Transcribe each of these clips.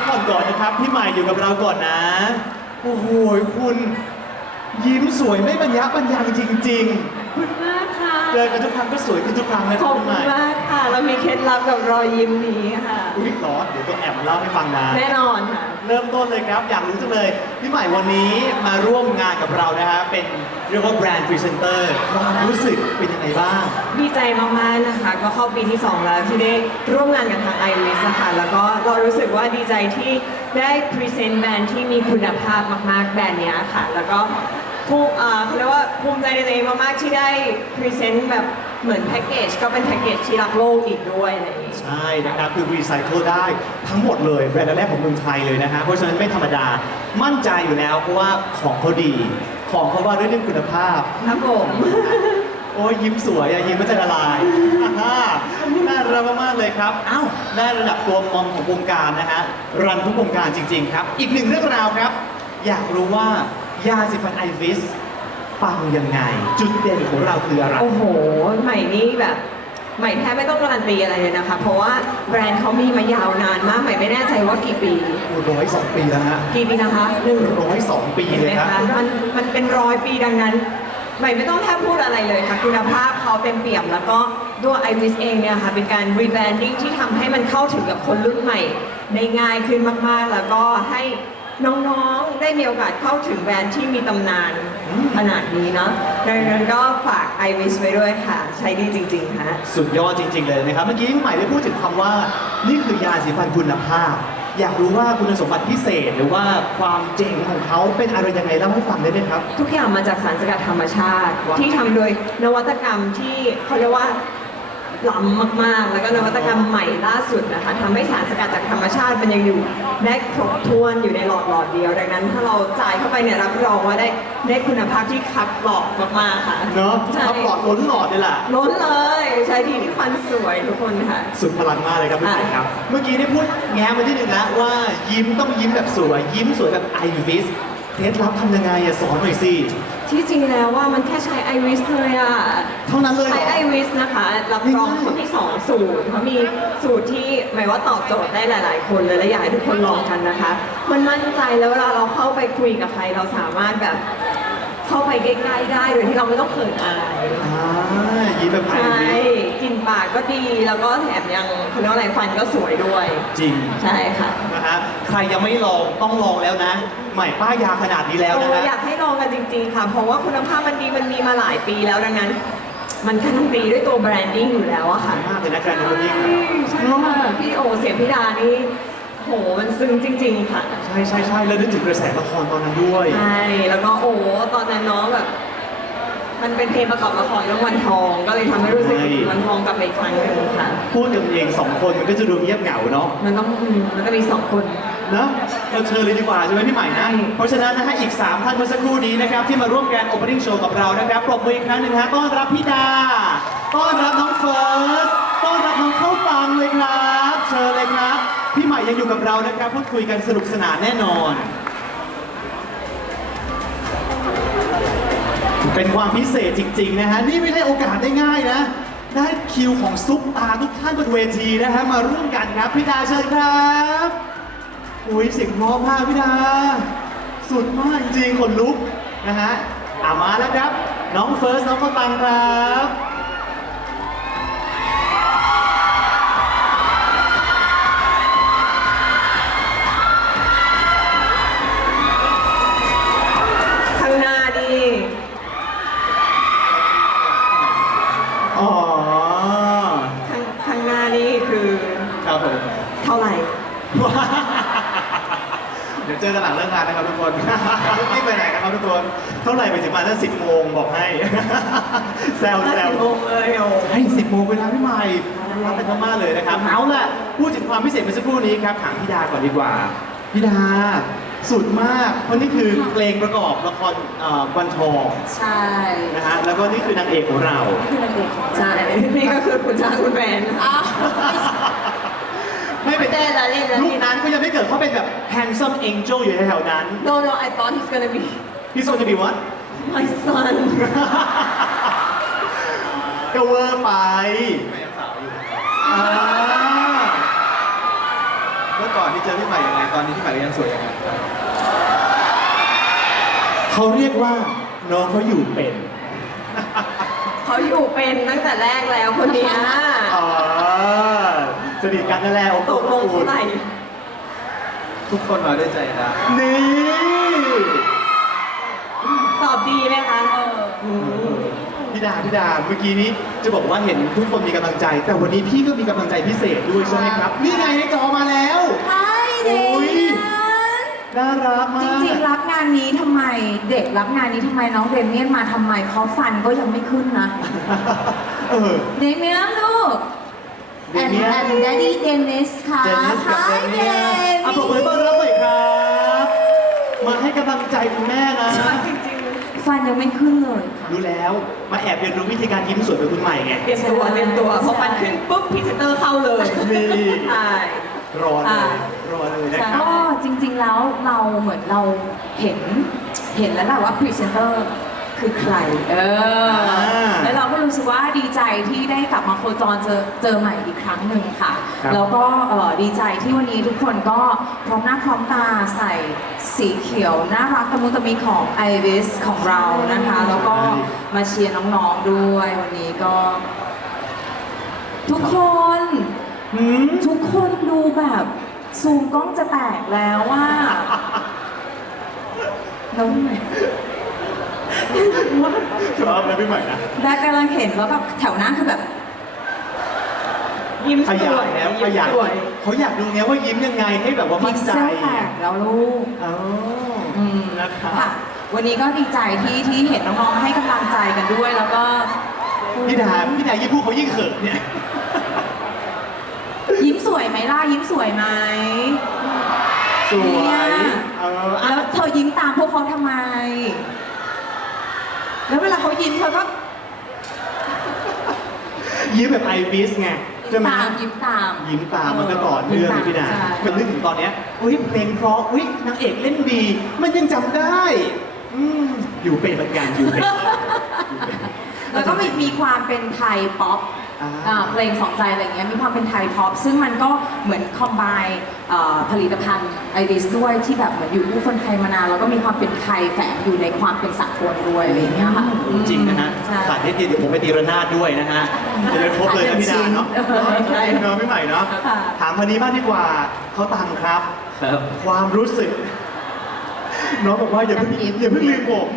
พักผ่อนก่อนนะครับ พี่ใหม่อยู่กับเราก่อนนะ โอ้โห คุณ ยิ้มสวยไม่บรรยะบรรยังจริง ๆ คุณมากค่ะๆเจอกันทุกครั้งก็สวยขึ้นทุกครั้งเลยขอบพี่คุใหณม่มากค่ะ เรามีเคล็ดลับกับรอยยิ้มนี้ค่ะ อุ้ยร้อนเดี๋ยวต้องแอบมาเล่าให้ฟังนะแน่นอนค่ะ เริ่มต้นเลยครับอยากรู้จังเลยพี่ใหม่วันนี้มาร่วมงานกับเรานะฮะเป็นเรียกว่าแบรนด์พรีเซนเตอร์ความรู้สึกเป็นยังไงบ้าง ดีใจมากๆนะคะ ก็เข้าปีที่ 2 แล้วที่ได้ร่วมงานกับทาง i r i s นะคะแล้วก็เรารู้สึกว่าดีใจที่ได้พรีเซนต์แบรนด์ที่มีคุณภาพมากๆแบรนด์เนี้ยค่ะ แล้วก็ ผู้เอ่อเขาเรียกว่าภูมิใจในตัวเองมากๆที่ได้พรีเซนต์แบบเหมือนแพ็กเกจก็เป็นแพ็กเกจที่รักโลกอีกด้วยอะไรอย่างงี้ใช่นะครับคือรีไซเคิลได้ทั้งหมดเลยแบรนด์แรกของเมืองไทยเลยนะฮะเพราะฉะนั้นไม่ธรรมดามั่นใจอยู่แล้วเพราะว่าของเขาดี ของเขาว่าด้วยเรื่องคุณภาพ ครับผม โอ้ยยิ้มสวยอะยิ้มไม่จะละลายอ่าฮ่าน่ารักมากๆเลยครับเอ้าได้ระดับตัวมอมของวงการนะฮะรันทุกวงการจริง ๆ ครับ อีกหนึ่งเรื่องราวครับ อยากรู้ว่า ยาสีฟันไอวิสปังยังไง จุดเด่นของเราคืออะไร โอ้โห ใหม่นี่แบบ ใหม่แทบไม่ต้องการันตีอะไรเลยนะคะ เพราะว่าแบรนด์เขามีมายาวนานมาก ใหม่ไม่แน่ใจว่ากี่ปี ร้อยสองปีแล้วฮะกี่ปีนะคะหนึ่งร้อยสองปีเห็นเลไหมยครับคะมัน มันเป็นร้อยปีดังนั้น ใหม่ไม่ต้องแทบพูดอะไรเลยค่ะ คุณภาพเขาเต็มเปี่ยม แล้วก็ตัว iris เองเนี่ยค่ะ เป็นการ rebranding ที่ทำให้มันเข้าถึงกับคนรุ่นใหม่ ได้ง่ายขึ้นมากๆ แล้วก็ให้ น้องๆ ได้มีโอกาสเข้าถึงแบรนด์ที่มีตำนานขนาดนี้เนาะดังนั้นก็ฝาก iris ไว้ด้วยค่ะ ใช้ดีจริงๆค่ะสุดยอดจริง ๆ เลยนะครับ เมื่อกี้พี่ใหม่ได้พูดถึงคำว่านี่คือยาสีฟันคุณภาพ อยากรู้ว่าคุณสมบัติพิเศษหรือว่าความเจ๋งของเขาเป็นอะไรยังไงเล่าให้ฟังได้ไหมครับ ทุกอย่างมาจากสารสกัดธรรมชาติว้าวที่ทำโดยนวัตกรรมที่เขาเรียกว่า ล้ำมากๆ แล้วก็นวัตกรรมใหม่ล่าสุดนะคะทำให้สารสกัดจากธรรมชาติมันยังอยู่ ได้ครบถ้วนอยู่ในหลอดหลอดเดียว ดังนั้น ถ้าเราจ่ายเข้าไปเนี่ยรับรองว่าได้ได้คุณภาพที่คัดหลอดมากๆค่ะเนาะใช่ทับหลอดล้นหลอดเลยล่ะ ล้นเลยใช้ดีที่ฟันสวยทุกคนค่ะ สุดพลังมากเลยครับพี่ใหม่ครับ เมื่อกี้ได้พูดแง้มมาที่หนึ่งแล้วว่ายิ้มต้องยิ้มแบบสวย ยิ้มสวยแบบไอวิสเคล็ดลับทำยังไงอะสอนหน่อยสิ ที่จริงแล้วว่ามันแค่ใช้ไอริสเลยอะเท่านั้นเลยเหรใช้ไอริสนะคะ รับรองง่ายๆเขามีสองสูตรเขามีสูตรที่หมายว่าตอบโจทย์ได้หลาย ๆ คนเลยและอยากให้ทุกคนลองกันนะคะ มันมั่นใจแล้วเวลาเราเข้าไปคุยกับใครเราสามารถแบบ เข้าไปใกล้ๆได้โดยที่เราไม่ต้องเขินอายอ่ายิ้มแบบไอใช่วิสกลินปากก็ดีแล้วก็แถมยังคุณว่าอะไรฟันก็สวยด้วย จริงใช่ค่ะนะฮะใครยังไม่ลองต้องลองแล้วนะ ใหม่ป้ายยาขนาดนี้แล้วนะโอ้ฮะ อยากให้ลองกันจริงๆค่ะ เพราะว่าคุณภาพมันดีมันมีมาหลายปีแล้วดังนั้น มันการันตีด้วยตัวแบรนดิ้งอยู่แล้วอะค่ะมากเลยนะการดูนี่ใช่ค่ะพี่โอเสียงพี่ดานี่ โหมันซึ้งจริง ๆ ค่ะ ใช่ใช่ใช่แล้วนึกถึงกระแสละครตอนนั้นด้วย ใช่ แล้วก็โอ้ตอนนั้นน้องแบบ มันเป็นเพลงประกอบละครเรื่องวันทอง ก็เลยทำให้รู้สึกถึงวันทองกลับมาอีกครั้งหนึ่งค่ะ พูดกันเองสองคนมันก็จะดูเงียบเหงาเนาะมันต้องอืมมันก็มีสองคน นะเราเชิญเลยดีกว่าใช่ไหมพี่ใหม่นะใช่เพราะฉะนั้นนะฮะอีก 3 ท่านเมื่อสักครู่นี้นะครับ ที่มาร่วมการ opening show กับเรานะครับปรบมืออีกครั้งหนึ่งฮะต้อนรับพี่ดา ต้อนรับน้องเฟิร์ส ต้อนรับน้องเข้าตังเลยครับ เชิญเลยครับ พี่ใหม่ยังอยู่กับเรานะครับ พูดคุยกันสนุกสนานแน่นอน เป็นความพิเศษจริง ๆ นะฮะ นี่ไม่ได้โอกาสได้ง่ายนะ ได้คิวของซุปตาทุกท่านบนเวทีนะฮะ มาร่วมกันครับพี่ดาเชิญครับอุ้ยเสียงเพร้อมมากพี่ดา สุดมากจริงๆคนลุกนะฮะอามาแล้วครับ น้องเฟิร์สน้องข้าวตังครับ เดี๋ยวเจอกันหลังเลิกงานนะครับทุกคนไม่ไปไหนกันครับทุกคน เท่าไหร่ไปถึงมาตั้งสิบโมงบอกให้ แซวน่าแซจะวงงเลยโอ้ให้สิบโมงเวลาพี่ใหม่รับเป็นมากๆเลยนะครับเอาล่ะพูดถึงความพิเศษเมื่อสักครู่นี้ครับถามพี่ดาก่อนดีกว่าพี่ดา สุดมากเพราะนี่คือเพลงประกอบละครเอ่อวันทองใช่นะฮะแล้วก็นี่คือนางเอกของเรา ใช่นี่ก็คือคุณจ้าคุณแฟนคไม่ เป็นเล่นละเล่นละลูกเล่น นั้นก็ยังไม่เกิดเขาเป็นแบบ handsome angel อยู่แถวๆนั้น No no I thought he's gonna be พี่โซจะมีวัด my son ก็เวอร์ไปแม่สาวอยู่อ่าเมื่อก่อนที่เจอพี่ใหม่ยังไงตอนนี้พี่ใหม่ก็ยังสวยยังไงเขาเรียกว่าน้องเขาอยู่เป็นเขาอยู่เป็นตั้งแต่แรกแล้วคนเนี้ยอ๋อ สนิทกันนั่นแหละโอ้โหตกลงเท่าไหร่ทุกคนมาด้วยใจนะนี่ตอบดีไหมคะเออพี่ดาพี่ดาเมื่อกี้นี้จะบอกว่าเห็นทุกคนมีกำลังใจ แต่วันนี้พี่ก็มีกำลังใจพิเศษด้วยใช่ไหมครับ นี่ไงในจอมาแล้วใช่เด็โอ้ยกนั้นน่ารักจมากริงๆรับงานนี้ทำไมเด็กรับงานนี้ทำไมน้องเดเมียนมาทำไมเพราะฟันก็ยังไม่ขึ้นนะเออเดเมียนลูกเด and เมียน and daddy Dennis ค่ะ เจนนิสกับเด Hi เมียอะปรบมือ David ต้อนรับหน่อยครับ มาให้กำลังใจคุณแม่นะ จริงฟันยังไม่ขึ้นเลยค่ะ รู้แล้วมาแอบเรียนรู้วิธีการยิ้มสวยเป็นคุณใหม่ไง ๆเตรียมตัวเตรียมตัวพอฟันขึ้นปุ๊บพรีเซนเตอร์เข้าเลยนี่ ใช่ รอเลอะ ย รอเลยนะครับก็จริงๆแล้วเราเหมือนเราเห็นเห็นแล้วแหละว่าพรีเซนเตอร์ คือใคร เออาแล้วเราก็รู้สึกว่าดีใจที่ได้กลับมาโคจรเจอเจอใหม่อีกครั้งหนึ่งค่ะ ครับแล้วก็เอ่อดีใจที่วันนี้ทุกคนก็พร้อมหน้าพร้อมตาใส่สีเขียวน่ารักตะมุตะมิของ i v i s ของเรานะคะ แล้วก็มาเชียร์น้องๆด้วยวันนี้ก็ ทุกคนหืมทุกคนดูแบบซูมกล้องจะแตกแล้วว่าน้องใหม่ ชอบเลยพี่ใหม่นะแดกกำลังเห็นแล้วแบบแถวหน้าคือแบบ ยิ้มขสยาวยยแล้วยิ้ขมยายสวยเขาอยากดูไงว่ายิ้มยังไงให้แบบว่าพิมั่กนเซใจลแตกแล้วลูกอ๋ออืมนะครับค่ะ วันนี้ก็ดีใจที่ที่เห็นน้องๆให้กำลังใจกันด้วย แล้วก็พี่ดาพี่ดายิ่งพูดเขายิ่งเขินเนี่ย ยิ้มสวยไหมล่ะยิ้มสวยไหมสวเนี่ยยเอออะแล้วเธอยิ้มตามพวกเขาทำไม แล้วเวลาเขายิ้มเธอก็ยิ้มแบบไอวิสไงใช่ไหมตามยิ้มตาม ยิ้มตามมันก็ต่อเนื่องเลยพี่ดาใช่มันนึกถึงตอนเนี้ยเฮ้ยเพลงเพราะเฮ้ยนางเอกเล่นดี มันยังจำได้อืมอยู่เป็นเหมือนกันอยู่เป็นอยู่เป็นแล้วก็มีมีความเป็นไทยป๊อป อ่า อ่าเพลงสองใจอะไรอย่างเงี้ยมีความเป็นไทยป๊อปซึ่งมันก็เหมือนคอมไบผลิตภัณฑ์ไอริสด้วยที่แบบเหมือนอยู่คู่คนไทยมานานแล้วก็มีความเป็นไทยแฝงอยู่ในความเป็นสากลด้วยอะไรอย่างเงี้ยค่ะจริงนะฮะใช่ ขาดนิดเดียวเดี๋ยวผมไปตีระนาดด้วยนะฮะจะได้ครบเลยนะพี่ดาเนาะเออใช่เนาะพี่ใหม่เนาะค่ะ ถามคนนี้บ้างดีกว่าเขาตังครับ ครับ ความรู้สึก น้องบอกว่าอย่าเพิ่งยิ้ม อย่าเพิ่งลืมผม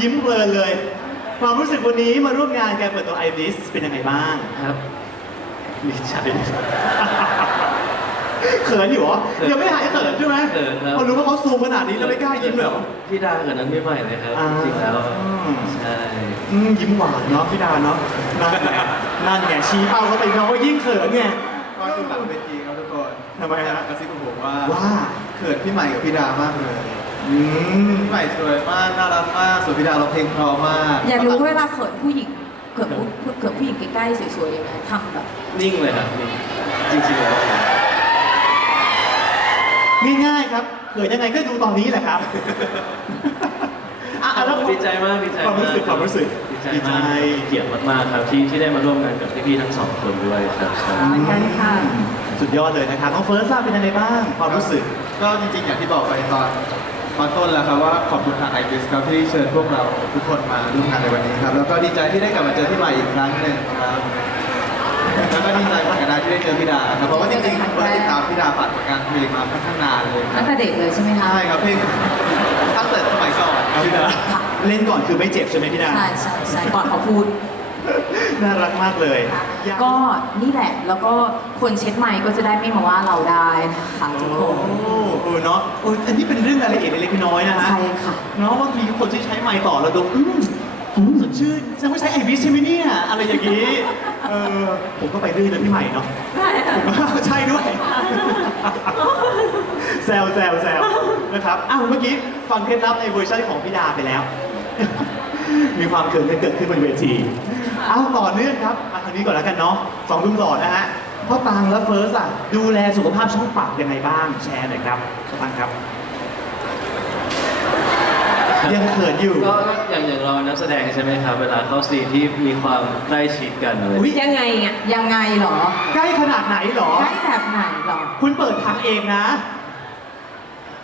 ยิ้มเพลินเลย ความรู้สึกวันนี้มาร่วมงานการเปิดตัวไอวิสเป็นยังไงบ้างครับดีใจเขินอยู่เหรอเขินยังไม่หายเขินใช่ไหมเขินครับ พอรู้ว่าเขาซูมขนาดนี้แล้วไม่กล้ายิ้มเลยเหรอ พี่ดากับนั้นพี่ใหม่เลยครับ อ่า จริงๆแล้วอืมใช่ อืมยิ้มหวานเนาะพี่ดาเนาะนั่นไงนั่นไงชี้เป้าเขาไปน้องก็ยิ่งเขินไง ตอนอยู่หลังเวทีครับทุกคนทำไมฮะ กระซิบกับผมว่าว่า เขินพี่ใหม่กับพี่ดามากเลย อืมพี่ใหม่สวยมาก น่ารักมากส่วนพี่ดาร้องเพลงเพราะมากอยากรู้ว่าเวลาเขินผู้หญิงเขินผู้เขินผู้หญิงใกล้ๆสวยๆอย่างเงี้ยทำแบบนิ่งเลยครับนิ่งจริงๆแล้วง่ายๆครับเขินยังไงก็ดูตอนนี้แหละครับอะอะแล้วดีใจมากดีใจความรู้สึกความรู้สึกดีใจดีใจมากเกียรติมากๆครับที่ที่ได้มาร่วมงานกับพี่ๆทั้งสองคนด้วยครับเหมือนกันค่ะสุดยอดเลยนะครับน้องเฟิร์สทราบเป็นยังไงบ้างความรู้สึก ก็จริงๆอย่างที่บอกไปตอน ตอนต้นแล้วครับว่าขอบคุณทางไอริสครับที่เชิญพวกเราทุกคนมาร่วมงานในวันนี้ครับแล้วก็ดีใจที่ได้กลับมาเจอพี่ใหม่อีกครั้งหนึ่งครับแล้วก็ดีใจมากกับดาที่ได้เจอพี่ดาครับเพราะว่าจริงๆผมติดตามพี่ดาผ่านผลงานเพลงมาค่อนข้างนานเลยครัตั้บงแต่เด็กเลยใช่ไหมคะใช่ครับเพลงตั้งแต่สมัยก่อนครับพี่ดาค่ะเล่นก่อนคือไม่เจ็บใช่ไหมพี่ดาใช่ใช่ใช่ก่อนเขาพูด น่ารักมากเลยอยาก็นี่แหละแล้วก็คนเช็ดไมค์ก็จะได้ไม่มาว่าเราได้นะคะทุกคโอ้นเออเนาะเอออันนี้เป็นเรื่องรายละเอียดเล็กๆน้อยๆนะฮะใช่ค่ะ เนาะบางทีคนที่ใช้ไมค์ต่อเราดูอืมอืมสดชื่นแสดงว่าใช้ไอวิสใช่ไหมเนี่ยอะไรอย่างนี้เออผมก็ไปดื้อเลยพี่ใหม่เนาะได้ค่ะใช่ด้วยแซวแซวแซวนะครับอ้าวเมื่อกี้ฟังเคล็ดลับในเวอร์ชันของพี่ดาไปแล้ว มีความเขินกันเกิดขึ้นบนเวที เอาต่อเนื่องครับมาทางนี้ก่อนแล้วกันเนาะสองลุงหล่อนะฮะพ่อตังและเฟิร์สอะดูแลสุขภาพช่องปากยังไงบ้างแชร์หน่อยครับพ่อตังครับ ยังเขินอยู่ก็อย่างอย่างเรานักแสดงใช่ไหมครับ เวลาเข้าซีนที่มีความใกล้ชิดกันอะไรอุ๊ยยังไงอะยังไงเหรอ ใกล้ขนาดไหนหรอ ใกล้แบบไหนเหรอ คุณเปิดทางเองนะ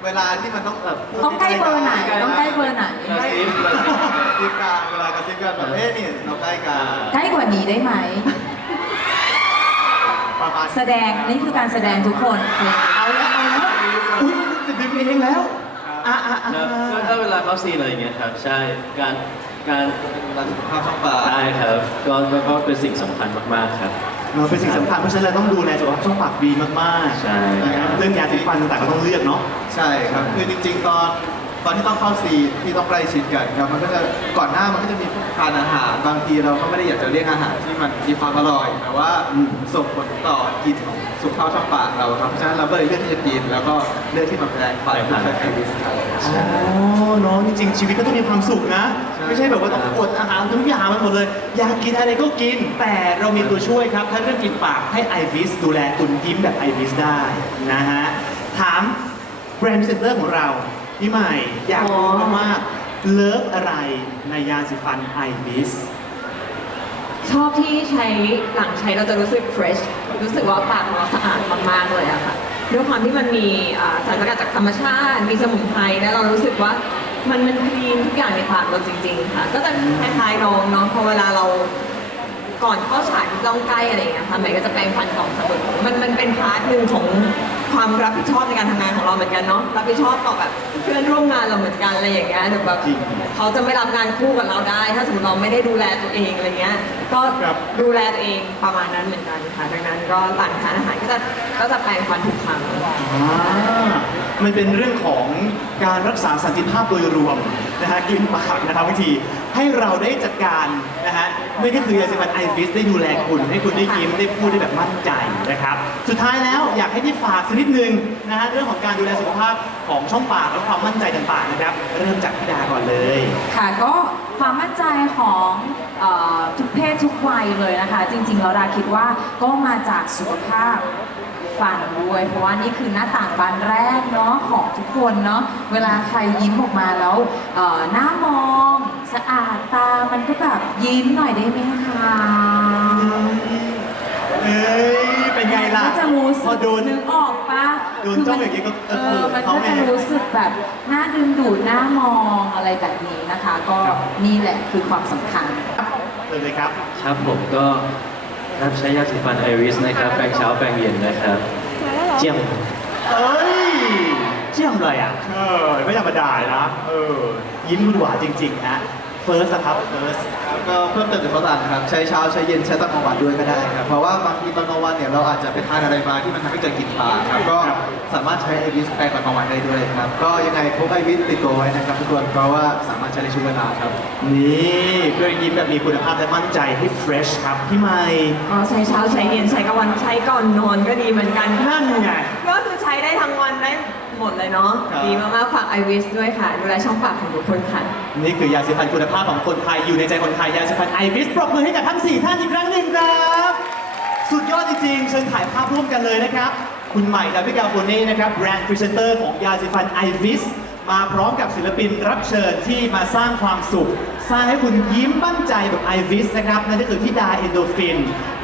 เวลาที่มันต้องแบบพูดต้องใกล้เบอร์ไหนต้องใกล้เบอร์ไหน กระซิบกระซิบกระซิบกันเวลากระซิบกันแบบเอ๊ะนี่เราใกล้กันใกล้กว่านี้ได้ไหม ประมาณแสดงนี่คือการแสดงทุกคน เอาแล้วเอาแล้วอุ้ยจะดึงเองแล้วอะอะอะครับก็ถ้าเวลาเข้าซีนอะไรอย่างเงี้ยครับ ใช่ การการรักสุขภาพช่องปาก ได้ครับ ก็ก็ก็เป็นสิ่งสำคัญมากๆครับ เราเป็นสิ่งสำคัญเพราะฉะนั้นเราต้องดูแลสุขภาพช่องปากดีมากๆใช่ นะครับเรื่องยาสีฟันต่างๆก็ต้องเลือกเนาะ ใช่ครับ คือจริงๆ ตอน ตอนที่ต้องเข้าซีนที่ต้องใกล้ชิดกันครับมันก็จะก่อนหน้ามันก็จะมีพวกทานอาหารบางทีเราก็ไม่ได้อยากจะเรียกอาหารที่มันมีความอร่อย แต่ว่าอืมส่งผลต่อกลิ่นของสุขภาพช่องปากเราครับเพราะฉะนั้นเราก็เลยเลือกที่จะกิน แล้วก็เลือกที่มาแปลงฟันเพื่อใช้ไอริสครับอ๋อเนาะจริงๆชีวิตก็ต้องมีความสุขนะใช่ไม่ใช่แบบว่าต้องอดอาหารทุกอย่างมันหมดเลย อยากกินอะไรก็กิน แต่เรามีตัวช่วยครับ ถ้าเรื่องกินปากให้ไอวิสดูแลคุณยิ้มแบบไอวิสได้นะฮะถามแบรนด์เซ็นเตอร์ของเรา พี่ใหม่อยากรู้อ๋อมากๆเลิฟอะไรในยาสีฟันไอวิสชอบที่ใช้หลังใช้เราจะรู้สึก fresh รู้สึกว่าปากเราสะอาดมากๆเลยอะค่ะด้วยความที่มันมีอ่าสารสกัดจากธรรมชาติ มีสมุนไพรแล้วเรารู้สึกว่ามันมันคลีนทุกอย่างในปากเราจริง ๆ ค่ะ ก็จะคล้ายๆน้องเนาะพอเวลาเราก่อนเข้าฉากที่ต้องใกล้อะไรอย่างเงี้ยค่ะใหม่ก็จะแปรงฟันก่อนเสมอมันมันเป็นพาร์ทหนึ่งของ ความรับผิดชอบในการทำงานของเราเหมือนกันเนาะรับผิดชอบต่อแบบเพื่อนร่วมงานเราเหมือนกันอะไรอย่างเงี้ยหรือแบบจริงเขาจะไม่รับงานคู่กับเราได้ ถ้าสมมติเราไม่ได้ดูแลตัวเองอะไรเงี้ย ก็ครับ ดูแลตัวเองประมาณนั้นเหมือนกันค่ะ ดังนั้นก็หลังทานอาหารก็จะก็จะแปรงฟันทุกครั้ง อ่ามันเป็นเรื่องของการรักษาสันติภาพโดยรวมนะฮะกินปากนะครับวิธีให้เราได้จัดการนะฮะนั่นก็คือยาสีฟันไอฟิสได้ดูแลคุณ ให้คุณได้ยิ้มได้พูดได้แบบมั่นใจนะครับ สุดท้ายแล้วอยากให้ที่ฝากสักนิดนึงนะฮะเรื่องของการดูแลสุขภาพของช่องปากและความมั่นใจต่างๆนะครับ เริ่มจากพี่ดาก่อนเลย ค่ะก็ ความมั่นใจของออทุกเพศทุกวัยเลยนะคะ จริงๆแล้วดาคิดว่าก็มาจากสุขภาพฟันด้วยเพราะว่านี่คือหน้าต่างบานแรกเนาะของทุกคนเนาะเวลาใครยิ้มออกมาแล้วหน้ามองสะอาดตา มันก็แบบยิ้มหน่อยได้ไหมคะ เอ้ยเป็นไงล่ะก็จะรู้พสึอกโดน นึกออกปะโดนจ้องอย่างงี้ก็เอเอออมันเขาก็ไงจะรู้สึกแบบน่าดึงดูดหน้ามองอะไรแบบนี้นะคะ ก็ครับ นี่แหละคือความสำคัญ เลยเลยครับ ครับผมก็รับใช้ยาสีฟันไอริสนะครับ แปรงเช้าแปรงเย็นนะครับ เจียมเอ้ย เจียมเลยอะ เออไม่ธรรมดาเลยนะ เออ ยิ้มคุณหวานจริงๆนะ เฟิร์สครับเฟิร์สแล้วก็เพิ่มเติมจากฝรั่งครับ ใช้เช้าใช้เย็นใช้ตอนกลางวันด้วยก็ได้ครับเพราะว่าบางทีตอนกลางวันเนี่ยเราอาจจะไปทานอะไรมาที่มันทำให้เกิดกลิ่นปากครับก็สามารถใช้ไอวิสแปรงตอนกลางวันได้ด้วยครับก็ยังไงพกไอวิสติดตัวไว้นะครับทุกคนเพราะว่าสามารถใช้ในช่วงเวลาครับนี่เพื่อยิ้มแบบมีคุณภาพและมั่นใจให้เฟรชครับพี่ไมค์อ๋อใช้เช้าใช้เย็นใช้กลางวันใช้ก่อนนอนก็ดีเหมือนกันนั่นไงก็คือใช้ได้ทั้งวันได้ หมดเลยเนาะครับ ดีมากๆฝากไอวิสด้วยค่ะ ดูแลช่องปากของทุกคนค่ะ นี่คือยาสีฟันคุณภาพของคนไทยอยู่ในใจคนไทยยาสีฟันไอวิสปรบมือให้กับทั้ง 4 ท่านอีกครั้งหนึ่งครับ สุดยอดจริงๆ เชิญถ่ายภาพร่วมกันเลยนะครับ คุณใหม่ดาวิกาโฟเน่นะครับแบรนด์พรีเซนเตอร์ของยาสีฟันไอวิสมาพร้อมกับศิลปินรับเชิญที่มาสร้างความสุข สร้างให้คุณยิ้มมั่นใจแบบไอวิสนะครับนั่นก็คือพี่ดาเอนโดฟิน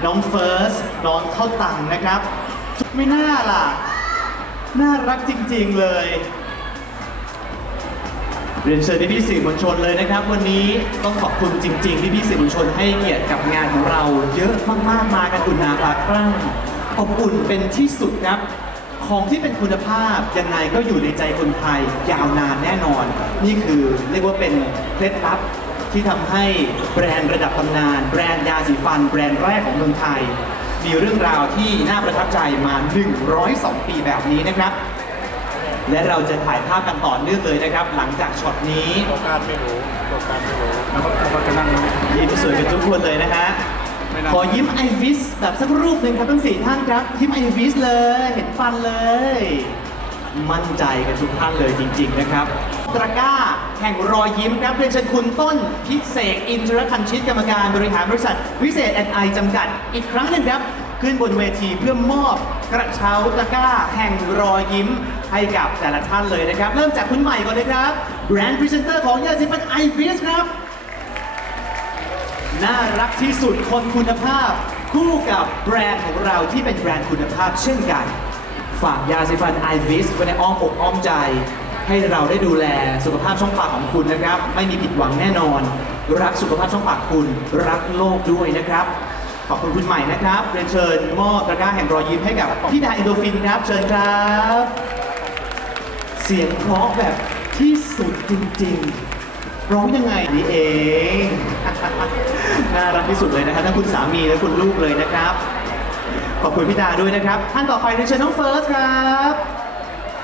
น้องเฟิร์สน้องเข้าตังนะครับ ไม่น่าล่ะ น่ารักจริง ๆ เลย เรียนเชิญพี่ๆสื่อมวลชนเลยนะครับ วันนี้ต้องขอบคุณจริงๆที่พี่ๆสื่อมวลชนให้เกียรติกับงานของเรา เยอะมากๆมากันอุ่นหนาฝาครั่งอบอุ่นเป็นที่สุดครับ ของที่เป็นคุณภาพยังไงก็อยู่ในใจคนไทยยาวนานแน่นอน นี่คือเรียกว่าเป็นเคล็ดลับที่ทำให้แบรนด์ระดับตำนาน แบรนด์ยาสีฟัน แบรนด์แรกของเมืองไทย มีเรื่องราวที่น่าประทับใจมา 102 ปีแบบนี้นะครับ และเราจะถ่ายภาพกันต่อเนื่องเลยนะครับ หลังจากช็อตนี้โอกาสไม่รู้โอกาสไม่รู้แล้วก็แล้วก็จะนั่งยิ้มสวยกันทุกคนเลยนะฮะไม่น่าขอยิ้มไอวิสแบบสักรูปหนึ่งครับทั้งสี่ท่านครับยิ้มไอวิสเลย เห็นฟันเลย มั่นใจกันทุกท่านเลยจริง ๆ นะครับ ตะกร้าแห่งรอยยิ้มครับเรียนเชิญคุณต้นพิเศษอินทรคันชิตกรรมการบริหารบริษัท วิเศษแอนไอจำกัด อีกครั้งหนึ่งครับ ขึ้นบนเวทีเพื่อมอบกระเช้าตะกร้าแห่งรอยยิ้มให้กับแต่ละท่านเลยนะครับ เริ่มจากคุณใหม่ก่อนเลยครับแบรนด์พรีเซนเตอร์ของยาสีฟันไอฟิสครับน่ารักที่สุดคนคุณภาพ คู่กับแบรนด์ของเราที่เป็นแบรนด์คุณภาพเช่นกัน ฝากยาสีฟันไอวิสไว้ในอ้อมอกอ้อมใจ ให้เราได้ดูแลสุขภาพช่องปากของคุณนะครับ ไม่มีผิดหวังแน่นอน รักสุขภาพช่องปากคุณ รักโลกด้วยนะครับ ขอบคุณคุณใหม่นะครับเรียนเชิญมอบตะกร้าแห่งรอยยิ้มให้กับพี่ดาเอนโดฟินครับ เชิญครับ เสียงเพราะแบบที่สุดจริง ๆร้องยังไงนี่เอง น่ารักที่สุดเลยนะครับทั้งคุณสามีและคุณลูกเลยนะครับ อบคุณพี่ดาด้วยนะครับ ท่านต่อไปเรียนเชิญน้องเฟิร์สครับ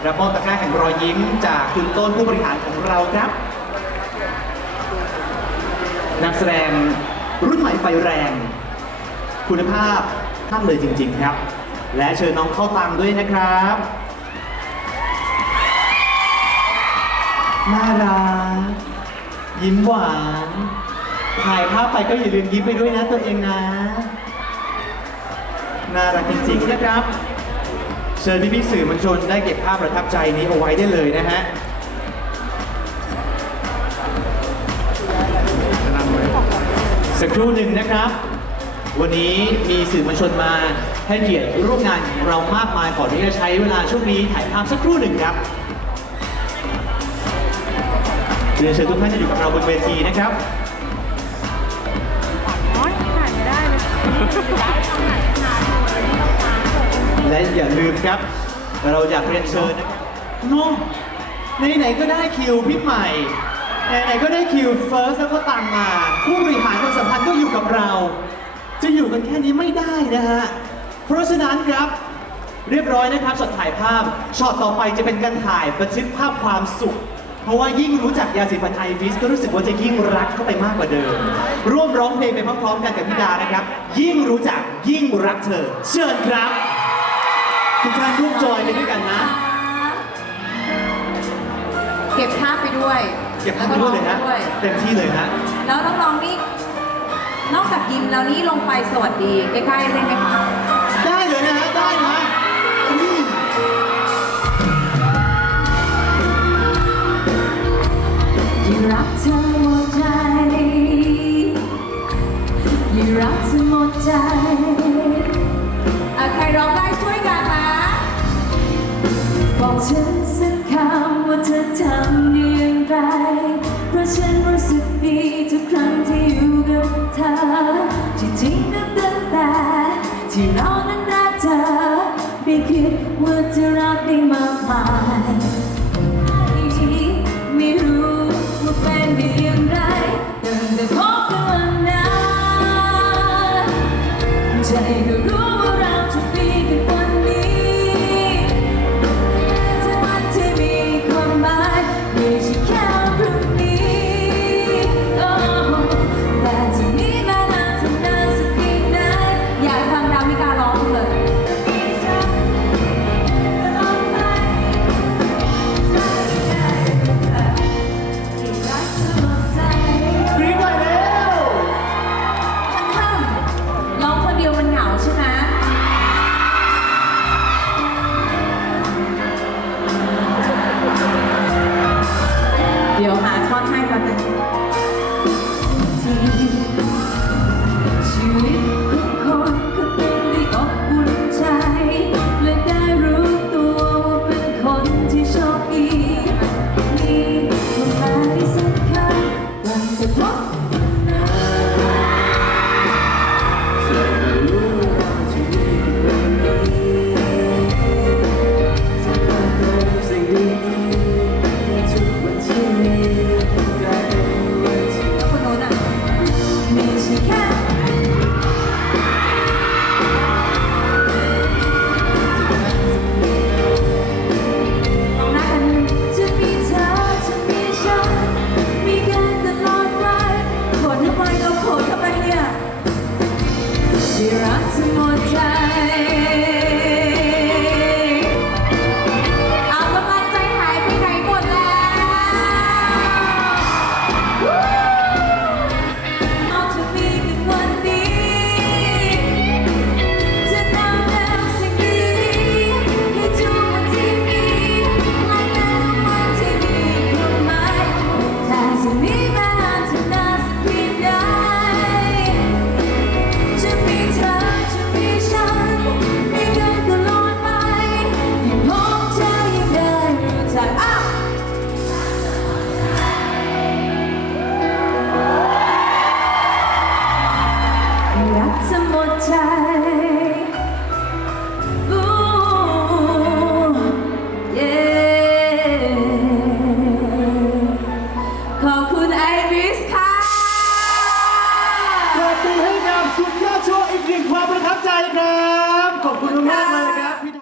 รับมอบตะกร้าแห่งรอยยิ้มจากคุณต้นผู้บริหารของเราครับ นักแสดงรุ่นใหม่ไฟแรง คุณภาพท่านเลยจริง ๆ ครับ และเชิญน้องเข้าตังค์ด้วยนะครับน่ารักยิ้มหวานถ่ายภาพไปก็อย่าลืมยิ้มไปด้วยนะตัวเองนะ น่ารักจริงๆนะครับ เชิญพี่ๆสื่อมวลชนได้เก็บภาพประทับใจนี้เอาไว้ได้เลยนะฮะสักครู่หนึ่งนะครับ วันนี้มีสื่อมวลชนมาให้เกียรติร่วมงานเรามากมายขอที่จะใช้เวลาช่วงนี้ถ่ายภาพสักครู่หนึ่งครับเรียนเชิญทุกท่านจะอยู่กับเราบนเวทีนะครับน้อยที่ไหนไม่ได้เลย และอย่าลืมครับ เราอยากเรียนเชิญนะครับน้องไหนๆก็ได้คิวพี่ใหม่ไหนๆก็ได้คิวเฟิร์สแล้วก็ตังมา ผู้บริหารคนสำคัญก็อยู่กับเรา จะอยู่กันแค่นี้ไม่ได้นะฮะเพราะฉะนั้นครับเรียบร้อยนะครับช็อตถ่ายภาพช็อตต่อไปจะเป็นการถ่ายบันทึกภาพความสุข เพราะว่ายิ่งรู้จักยาสีฟันไอฟิสก็รู้สึกว่าจะยิ่งรักเข้าไปมากกว่าเดิม ร่วมร้องเพลงไปพร้อมๆกันกับพี่ดานะครับ ยิ่งรู้จักยิ่งรักเธอ เชิญครับ ทุกท่านร่วมจอยไปด้วยกันนะ เก็บภาพไปด้วยเก็บภาพไปด้วยเลยนะ แวก็ร้องไปด้วยเต็มที่เลยนะแล้วน้องๆนี่นอกจากยิ้มแล้วนี่ลงไปสวัสดีใกล้ๆได้ไหมคะได้เลยนะฮะ ได้นะนี่ ยิ่งรักเธอหมดใจยิ่งรักเธอหมดใจ ฉันสักคำว่าเธอทำได้อย่างไร เพราะฉันรู้สึกดีทุกครั้งที่อยู่กับเธอที่จริงนั้นตั้งแต่ที่เรา